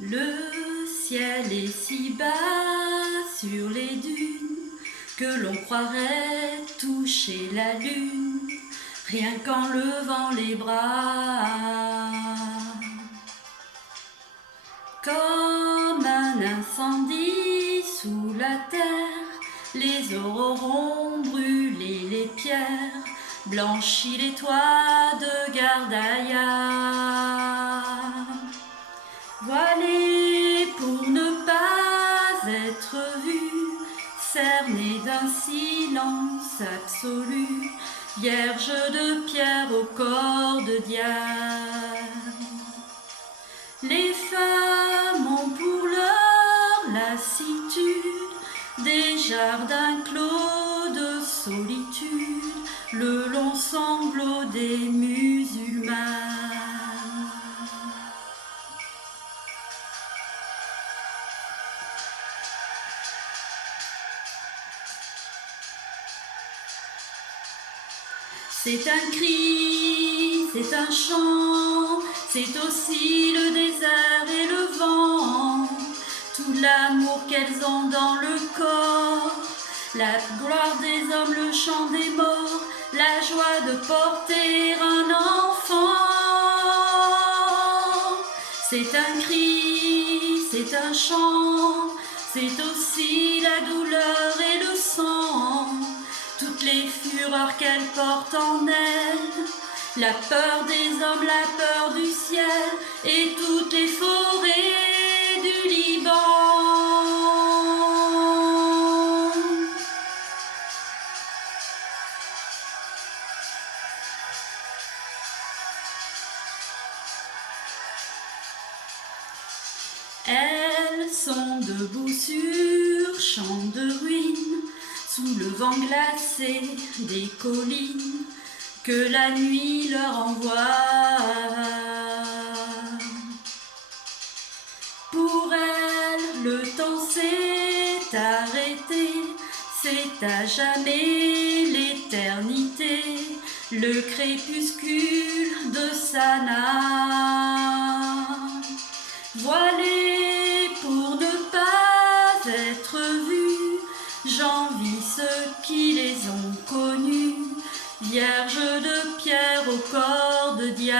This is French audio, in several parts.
Le ciel est si bas sur les dunes que l'on croirait toucher la lune, rien qu'en levant les bras. Comme un incendie sous la terre, les aurons brûlé les pierres, blanchi les toits de Gardaïa. Voilé pour ne pas être vu, cerné d'un silence absolu, vierge de pierre au corps de diable. Les femmes ont pour leur lassitude des jardins clos de solitude, le long sanglot des musulmans. C'est un cri, c'est un chant, c'est aussi le désert et le vent, tout l'amour qu'elles ont dans le corps, la gloire des hommes, le chant des morts, la joie de porter un enfant. C'est un cri, c'est un chant, c'est aussi la douleur et le sang, toutes les fureurs qu'elle porte en elle, la peur des hommes, la peur du ciel et toutes les forêts du Liban. Elles sont debout sur champs de ruines, sous le vent glacé des collines que la nuit leur envoie. Pour elles, le temps s'est arrêté, c'est à jamais l'éternité, le crépuscule de Sanaa. Voilés pour ne pas être vus, j'envie ceux qui les ont connus, vierges de pierre au corps de diable.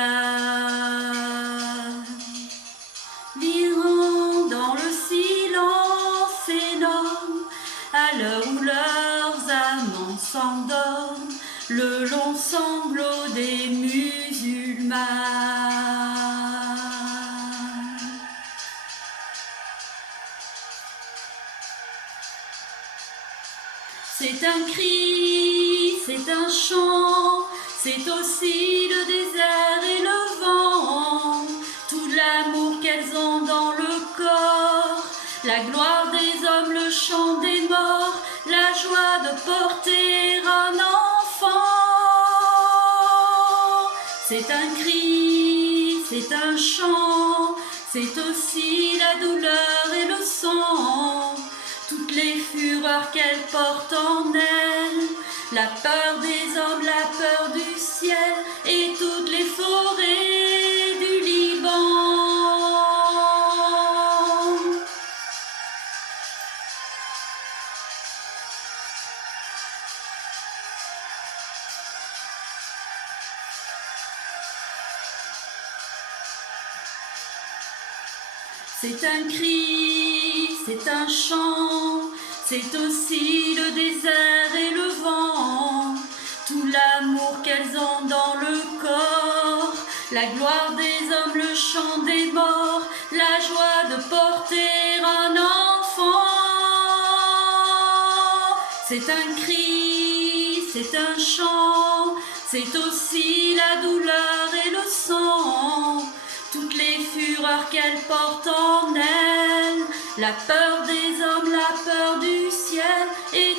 Virant dans le silence énorme, à l'heure où leurs amants s'endorment, le long sanglot des musulmans. C'est un cri, c'est un chant, c'est aussi le désert et le vent, tout l'amour qu'elles ont dans le corps, la gloire des hommes, le chant des morts, la joie de porter un enfant. C'est un cri, c'est un chant, c'est aussi la douleur et le sang, toutes les fureurs qu'elle porte en elle, la peur des hommes, la peur du ciel et toutes les forêts du Liban. C'est un cri, c'est un chant, c'est aussi le désert et le vent, tout l'amour qu'elles ont dans le corps, la gloire des hommes, le chant des morts, la joie de porter un enfant. C'est un cri, c'est un chant, c'est aussi la douleur et le sang, toutes les fureurs qu'elle porte en elle, la peur des hommes, la peur du ciel et